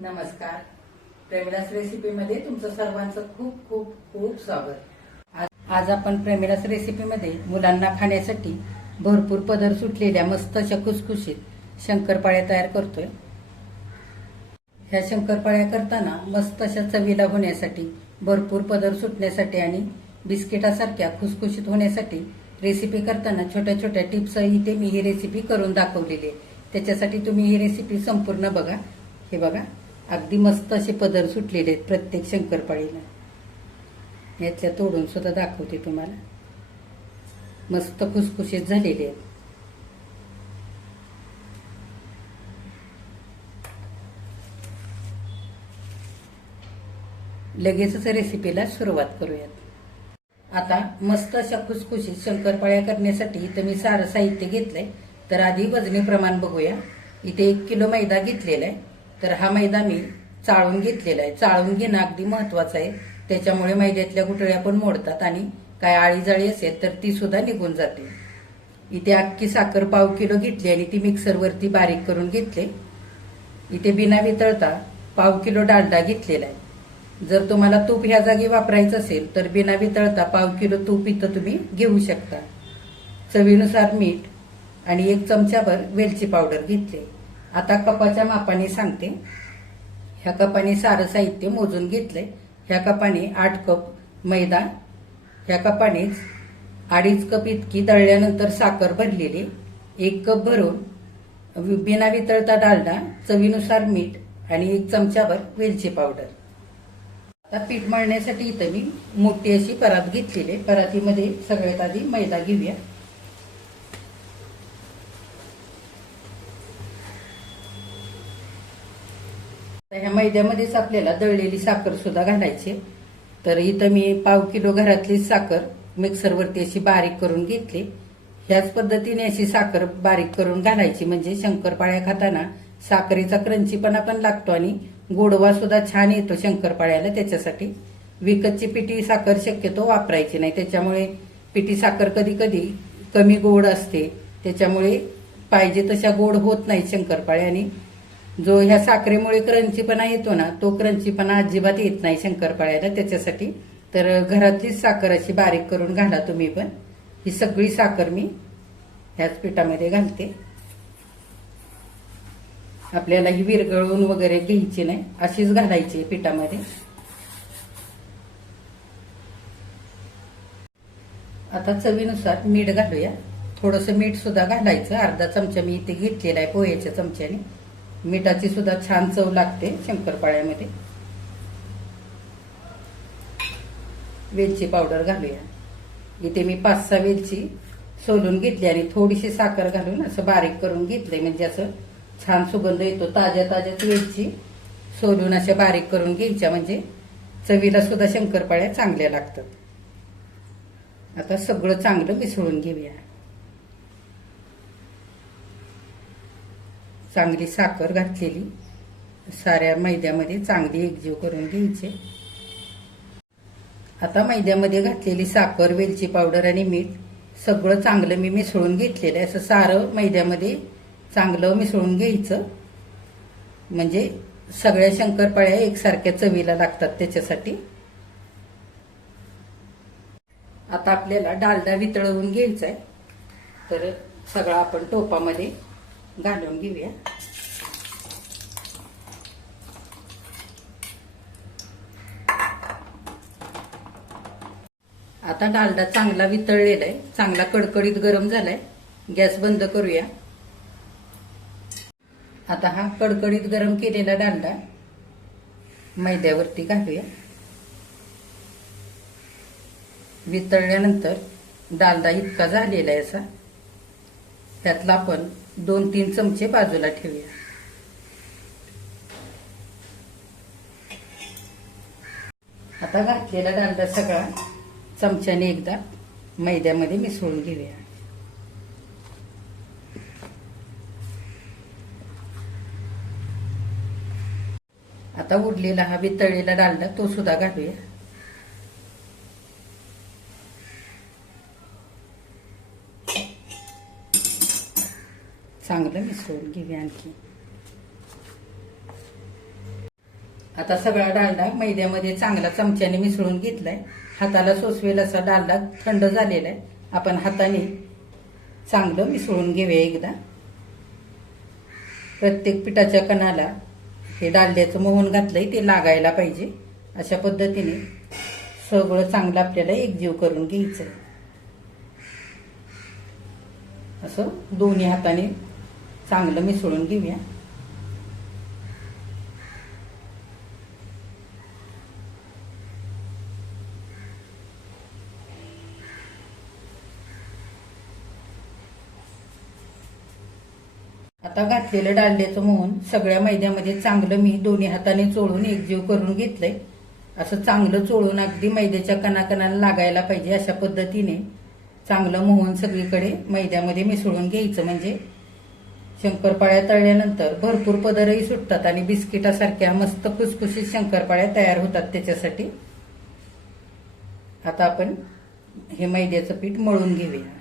नमस्कार. प्रेमिलास रेसिपीमध्ये तुमचं सर्वांचं खूप खूप खूप स्वागत. आज आपण प्रेमिलास रेसिपीमध्ये मुलांना खाण्यासाठी भरपूर पदर सुटलेल्या मस्त अशा खुसखुशीत शंकरपाळ्या तयार करतोय. ह्या शंकरपाळ्या करताना मस्त अशा चवीला होण्यासाठी, भरपूर पदर सुटण्यासाठी आणि बिस्किटासारख्या खुसखुशीत होण्यासाठी रेसिपी करताना छोट्या छोट्या टिप्स इथे मी ही रेसिपी करून दाखवलेली आहे. त्याच्यासाठी तुम्ही ही रेसिपी संपूर्ण बघा. हे बघा, अगदी मस्त असे पदर सुटलेले आहेत प्रत्येक शंकरपाळीला. यातल्या तोडून सुद्धा दाखवते तुम्हाला. मस्त खुसखुशीत झालेले आहेत. लगेचच रेसिपीला सुरुवात करूयात. आता मस्त अशा खुसखुशीत शंकरपाळ्या करण्यासाठी इथं मी सारं साहित्य घेतलंय. तर आधी वजनी प्रमाण बघूया. इथे 1 किलो मैदा घेतलेला आहे. तर हा मैदा मी चाळून घेतलेला आहे. चाळून घेणं अगदी महत्वाचं आहे. त्याच्यामुळे मैद्यातल्या गुठळ्या पण मोडतात आणि काय आळी जाळी असेल तर ती सुद्धा निघून जाते. इथे अख्खी साखर 1/2 किलो घेतली आणि ती मिक्सरवरती बारीक करून घेतले. इथे बिना वितळता 1/2 किलो डालडा घेतलेला आहे. जर तुम्हाला तूप ह्या जागी वापरायचं असेल तर बिना वितळता 1/2 किलो तूप इथं तुम्ही घेऊ शकता. चवीनुसार मीठ आणि 1 चमचाभर वेलची पावडर घेतली. आता कपाच्या मापाने सांगते. ह्या कपाने सारं साहित्य मोजून घेतलंय. ह्या कपाने 8 कप मैदा, ह्या कपानेच 2.5 कप इतकी दळल्यानंतर साखर भरलेली, 1 कप भरून बिना वितळता डालडा, चवीनुसार मीठ आणि 1 चमचाभर वेलची पावडर. आता पीठ मळण्यासाठी इथं मी मोठी अशी परात घेतलेली. परातीमध्ये सगळ्यात आधी मैदा घेऊया. ह्या मैद्यामध्येच आपल्याला दळलेली साखर सुद्धा घालायची. तर इथं मी 1/2 किलो घरातली साखर मिक्सरवरती अशी बारीक करून घेतली. ह्याच पद्धतीने अशी साखर बारीक करून घालायची, म्हणजे शंकरपाळ्या खाताना साखरेचा क्रंचीपणा पण लागतो आणि गोडवा सुद्धा छान येतो शंकरपाळ्याला. त्याच्यासाठी विकतची पिठी साखर शक्यतो वापरायची नाही. त्याच्यामुळे पिठी साखर कधी कधी कमी गोड असते. त्याच्यामुळे पाहिजे तशा गोड होत नाही शंकरपाळ्या. आणि जो ह्या साखरेमुळे क्रंचीपणा येतो ना, तो क्रंचीपणा अजिबात येत नाही शंकरपाळ्याला. त्याच्यासाठी तर घरातलीच साखर अशी बारीक करून घाला तुम्ही पण. ही सगळी साखर मी ह्याच पिठामध्ये घालते. आपल्याला ही विरघळवून वगैरे घ्यायची नाही, अशीच घालायची पिठामध्ये. आता चवीनुसार मीठ घालूया. थोडंसं मीठ सुद्धा घालायचं. अर्धा चमचा मी इथे घेतलेला आहे पोह्याच्या चमच्याने. मिठाची सुद्धा छान चव लागते शंकरपाळ्यामध्ये. वेलची पावडर घालूया. इथे मी 5-6 वेलची सोलून घेतली आणि थोडीशी साखर घालून असं बारीक करून घेतलंय, म्हणजे असं छान सुगंध येतो. ताज्या ताज्याच वेलची सोलून अशा बारीक करून घ्यायच्या, म्हणजे चवीला सुद्धा शंकरपाळ्या चांगल्या लागतात. आता सगळं चांगलं मिसळून घेऊया. चांगली साखर घातलेली साऱ्या मैद्यामध्ये चांगली एकजीव करून घ्यायची. आता मैद्यामध्ये घातलेली साखर, वेलची पावडर आणि मीठ सगळं चांगलं मी मिसळून घेतलेलं आहे. असं सारं मैद्यामध्ये चांगलं मिसळून घ्यायचं, म्हणजे सगळ्या शंकरपाळ्या एकसारख्या चवीला लागतात त्याच्यासाठी. आता आपल्याला डालडा वितळवून घ्यायचा आहे. तर सगळं आपण टोपामध्ये घालून घेऊया. आता डालडा चांगला वितळलेला आहे, चांगला कडकडीत गरम झालाय. गॅस बंद करूया. आता हा कडकडीत गरम केलेला डालडा मैद्यावरती घालूया. वितळल्यानंतर डालडा इतका झालेला आहे असा, त्यातला आपण 2-3 चमचे बाजूला ठेवूया. आता घातलेला डालडा सगळा चमच्याने एकदा मैद्यामध्ये मिसळून घेऊया. आता उरलेला हा वितळलेला डालडा तो सुद्धा घालूया. चांगलं मिसळून घेऊया आणखी. आता सगळा डालडा मैद्यामध्ये चांगला चमच्याने मिसळून घेतलाय. हाताला सोसवेल असा डालडा थंड झालेला आहे. आपण हाताने चांगलं मिसळून घेऊया एकदा. प्रत्येक पिठाच्या कणाला हे डालड्याचं मोहन घातलंय ते लागायला पाहिजे. अशा पद्धतीने सगळं चांगलं आपल्याला एकजीव करून घ्यायचं. असं दोन्ही हाताने चांगलं मिसळून घेऊया. आता घातलेलं डालड्याचं मोहन सगळ्या मैद्यामध्ये चांगलं मी दोन्ही हाताने चोळून एकजीव करून घेतलंय. असं चांगलं चोळून अगदी मैद्याच्या कणाकणाला लागायला पाहिजे. अशा पद्धतीने चांगलं मोहन सगळीकडे मैद्यामध्ये मिसळून घ्यायचं. म्हणजे शंकरपाळ्या तळल्यानंतर भरपूर पदरही सुटतात आणि बिस्किटासारख्या मस्त खुसखुशीत शंकरपाळ्या तयार होतात त्याच्यासाठी. आता आपण हे मैद्याचं पीठ मळून घेऊया.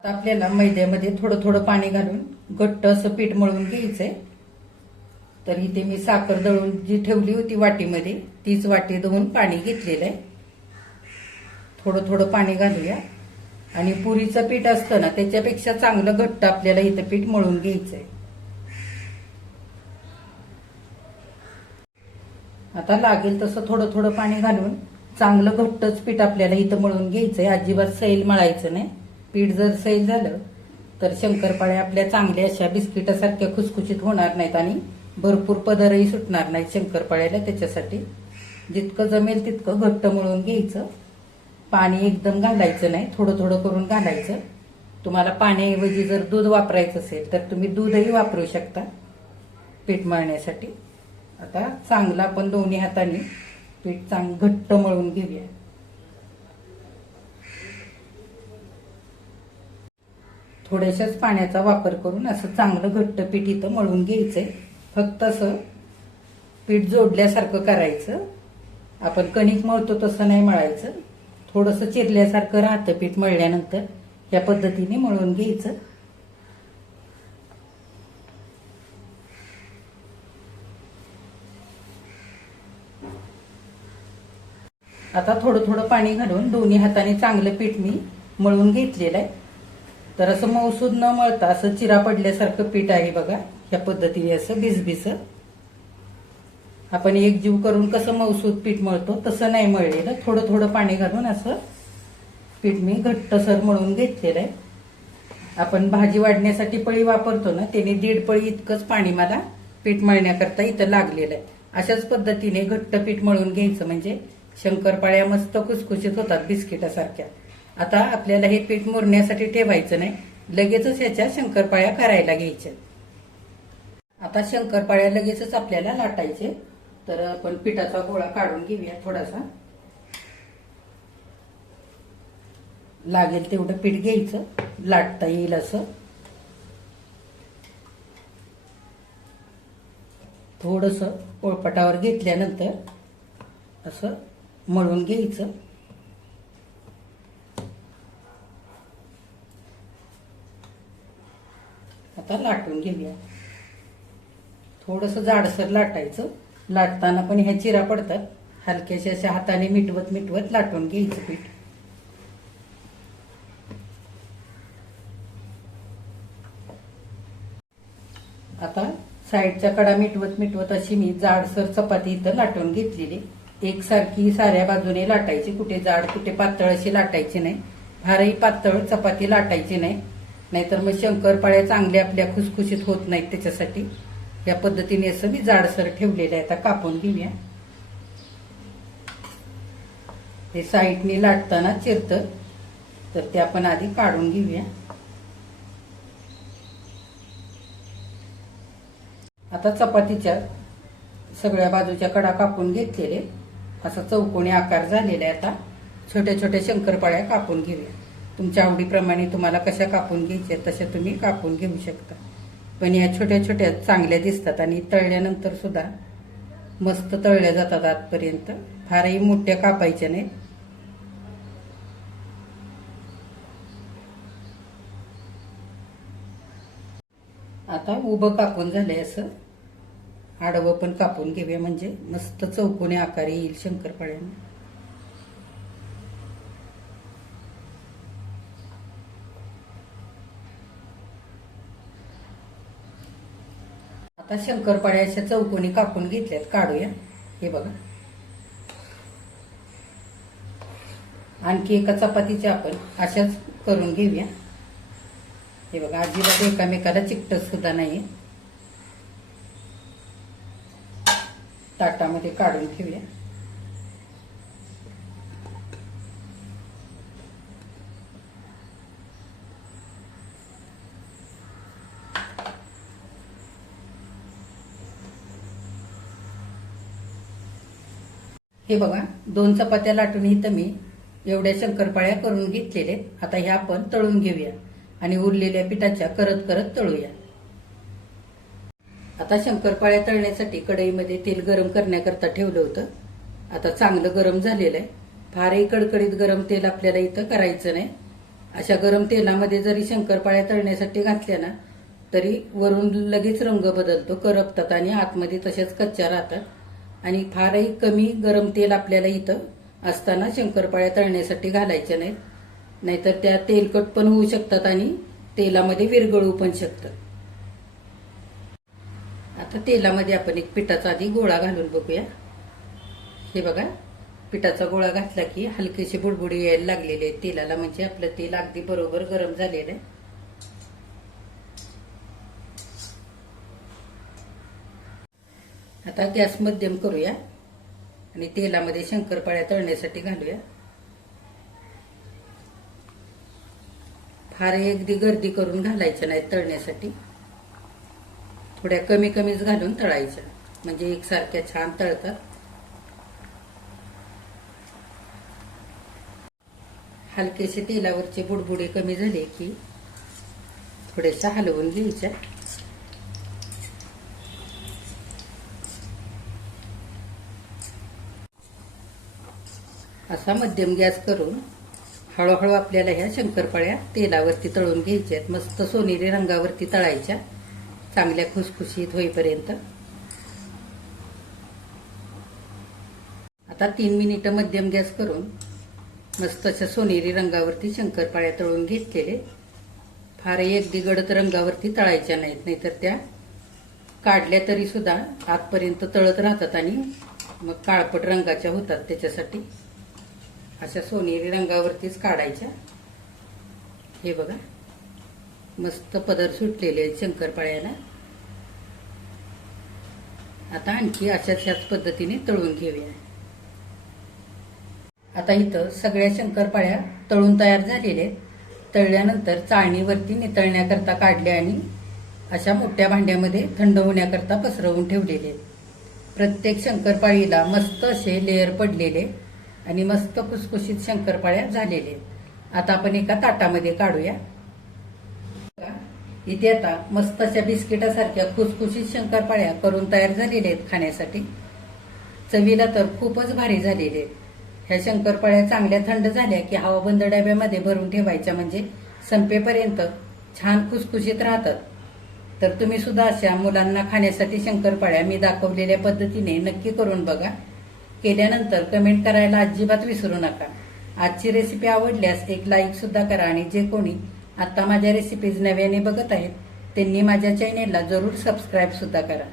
आता आपल्याला मैद्यामध्ये थोडं थोडं पाणी घालून घट्ट असं पीठ मळून घ्यायचंय. तर इथे मी साखर दळून जी ठेवली होती वाटीमध्ये तीच वाटी धुवून पाणी घेतलेलं आहे. थोडं थोडं पाणी घालूया. आणि पुरीचं पीठ असतं ना त्याच्यापेक्षा चांगलं घट्ट आपल्याला इथं पीठ मळून घ्यायचंय. आता लागेल तसं थोडं थोडं पाणी घालून चांगलं घट्टच पीठ आपल्याला इथं मळून घ्यायचंय. अजिबात सैल मळायचं नाही. पीठ जर सैल झालं तर शंकरपाळ्या आपल्या चांगल्या अशा बिस्किटासारख्या खुसखुशीत होणार नाहीत आणि भरपूर पदरही सुटणार नाहीत शंकरपाळ्याला. त्याच्यासाठी जितकं जमेल तितकं घट्ट मळून घ्यायचं. पाणी एकदम घालायचं नाही, थोडं थोडं करून घालायचं. तुम्हाला पाण्याऐवजी जर दूध वापरायचं असेल तर तुम्ही दूधही वापरू शकता पीठ मळण्यासाठी. आता चांगलं आपण दोन्ही हाताने पीठ घट्ट मळून घेऊया. थोड्याशाच पाण्याचा वापर करून असं चांगलं घट्ट पीठ इथं मळून घ्यायचंय. फक्त असं पीठ जोडल्यासारखं करायचं. आपण कणिक मळतो तसं नाही मळायचं. थोडंसं चिरल्यासारखं राहतं पीठ मळल्यानंतर. या पद्धतीने मळून घ्यायचं. आता थोडं थोडं पाणी घालून दोन्ही हाताने चांगलं पीठ मी मळून घेतलेलं आहे. तर असं मऊसूद न मळता असं चिरा पडल्यासारखं पीठ आहे बघा. या पद्धतीने असं भिसभिस आपण एकजीव करून कसं मऊसूद पीठ मळतो तसं नाही मळलेलं. थोडं थोडं पाणी घालून असं पीठ मी घट्टसर मळून घेतलेलं आहे. आपण भाजी वाढण्यासाठी पळी वापरतो ना त्याने 1.5 पळी इतकंच पाणी मला पीठ मळण्याकरता इथं लागलेलं आहे. अशाच पद्धतीने घट्ट पीठ मळून घ्यायचं म्हणजे शंकरपाळ्या मस्त खुसखुशीत होतात बिस्किटासारख्या. आता आपल्याला हे पीठ मुरण्यासाठी ठेवायचं नाही, लगेचच ह्याच्या शंकरपाळ्या करायला घ्यायच्या. आता शंकरपाळ्या लगेचच आपल्याला लाटायचे. तर आपण पिठाचा गोळा काढून घेऊया. थोडासा लागेल तेवढं पीठ घ्यायचं, लाटता येईल असं. थोडंसं पोळपाटावर घेतल्यानंतर असं मळून घ्यायचं. आता लाटून घेऊया. थोडंसं जाडसर लाटायचं. लाटताना पण ह्या चिरा पडतात. हलक्याशा अशा हाताने मिटवत मिटवत लाटून घ्यायचं पीठ. आता साईडच्या कडा मिटवत मिटवत अशी मी जाडसर चपाती इथं लाटून घेतलेली. एकसारखी साऱ्या बाजूने लाटायची, कुठे जाड कुठे पातळ अशी लाटायची नाही. फारही पातळ चपाती लाटायची नाही, नाहीतर मग शंकरपाळ्या चांगल्या आपल्या खुसखुशीत होत नाहीत. त्याच्यासाठी या पद्धतीने असं मी जाडसर ठेवलेलं आहे. आता कापून घेऊया. हे साईडने लाटताना चिरतं तर ते आपण आधी काढून घेऊया. आता चपातीच्या सगळ्या बाजूच्या कडा कापून घेतलेले. असा चौकोनी आकार झालेला आहे. आता छोट्या छोट्या शंकरपाळ्या कापून घेऊया. तुमच्या आवडीप्रमाणे तुम्हाला कशा कापून घ्यायच्या तशा तुम्ही कापून घेऊ शकता. पण या छोट्या छोट्या चांगल्या दिसतात आणि तळल्यानंतर सुद्धा मस्त तळल्या जातात आतपर्यंत. फारही मोठ्या कापायच्या नाहीत. आता उभं कापून झालंय असं. आडवं पण कापून घेऊया म्हणजे मस्त चौकोनी आकार येईल शंकरपाळ्यांना. आता शंकरपाळ्या अशा चौकोनी कापून घेतल्यात, काढूया. हे बघा, आणखी एका चपातीच्या आपण अशाच करून घेऊया. हे बघा, अजिबात एकामेकाला चिकटत सुद्धा नाहीये. ताटामध्ये काढून ठेवूया. हे बघा, 2 चपात्या लाटून इथं मी एवढ्या शंकरपाळ्या करून घेतलेल्या. आता ह्या आपण तळून घेऊया आणि उरलेल्या पिठाच्या करत करत तळूया. आता शंकरपाळ्या तळण्यासाठी कढईमध्ये तेल गरम करण्याकरता ठेवलं होतं. आता चांगलं गरम झालेलं आहे. फारही कडकडीत गरम तेल आपल्याला इथं करायचं नाही. अशा गरम तेलामध्ये जरी शंकरपाळ्या तळण्यासाठी घातल्या ना तरी वरून लगेच रंग बदलतो, करपतात आणि आतमध्ये तशाच कच्च्या राहतात. आणि फारही कमी गरम तेल आपल्याला इथं असताना शंकरपाळ्या तळण्यासाठी घालायच्या नाहीत, नाहीतर त्या तेलकट पण होऊ शकतात आणि तेलामध्ये विरघळू पण शकतात. आता तेलामध्ये आपण एक पिठाचा आधी गोळा घालून बघूया. हे बघा, पिठाचा गोळा घातला की हलकेसे बुडबुडे यायला लागलेले आहेत तेलाला, म्हणजे आपलं तेल अगदी बरोबर गरम झालेलं आहे. आता गॅस मध्यम करूया आणि तेलामध्ये शंकरपाळ्या तळण्यासाठी घालूया. फार अगदी गर्दी करून घालायच्या नाहीत तळण्यासाठी, थोड्या कमी कमीच घालून तळायच्या म्हणजे एकसारख्या छान तळतात. हलकेसे तेलावरचे बुडबुडे कमी झाले की थोड्याशा हलवून घ्यायच्या. असा मध्यम गॅस करून हळूहळू आपल्याला ह्या शंकरपाळ्या तेलावरती तळून घ्यायच्या आहेत. मस्त सोनेरी रंगावरती तळायच्या, चांगल्या खुसखुशीत होईपर्यंत. आता 3 मिनिटं मध्यम गॅस करून मस्त अशा सोनेरी रंगावरती शंकरपाळ्या तळून घेतलेले. फारही अगदी गडद रंगावरती तळायच्या नाहीत, नाहीतर त्या काढल्या तरी सुद्धा आतपर्यंत तळत राहतात आणि मग काळपट रंगाच्या होतात. त्याच्यासाठी अशा सोनेरी रंगावरतीच काढायच्या. हे बघा, मस्त पदर सुटलेले आहेत शंकरपाळ्याला. आता आणखी अशाच पद्धतीने तळून घेऊया. आता इथं सगळ्या शंकरपाळ्या तळून तयार झालेल्या आहेत. तळल्यानंतर चाळणीवरती नितळण्याकरता काढल्या आणि अशा मोठ्या भांड्यामध्ये थंड होण्याकरता पसरवून ठेवलेले आहेत. प्रत्येक शंकरपाळीला मस्त असे लेअर पडलेले आणि मस्त खुसखुशीत शंकरपाळ्या झालेले. आता आपण एका ताटामध्ये काढूया. इथे आता मस्त अशा बिस्किटासारख्या खुसखुशीत शंकरपाळ्या करून तयार झालेल्या आहेत खाण्यासाठी. चवीला तर खूपच भारी झालेले आहेत. ह्या शंकरपाळ्या चांगल्या थंड झाल्या की हवाबंद डब्यामध्ये भरून ठेवायच्या म्हणजे संपेपर्यंत छान खुसखुशीत राहतात. तर तुम्ही सुद्धा अशा मुलांना खाण्यासाठी शंकरपाळ्या मी दाखवलेल्या पद्धतीने नक्की करून बघा. केल्यानंतर कमेंट करायला अजिबात विसरू नका. आजची रेसिपी आवडल्यास एक लाईक सुद्धा करा आणि जे कोणी आता माझ्या रेसिपीज नव्याने बघत आहेत त्यांनी माझ्या चॅनेलला जरूर सबस्क्राईब सुद्धा करा.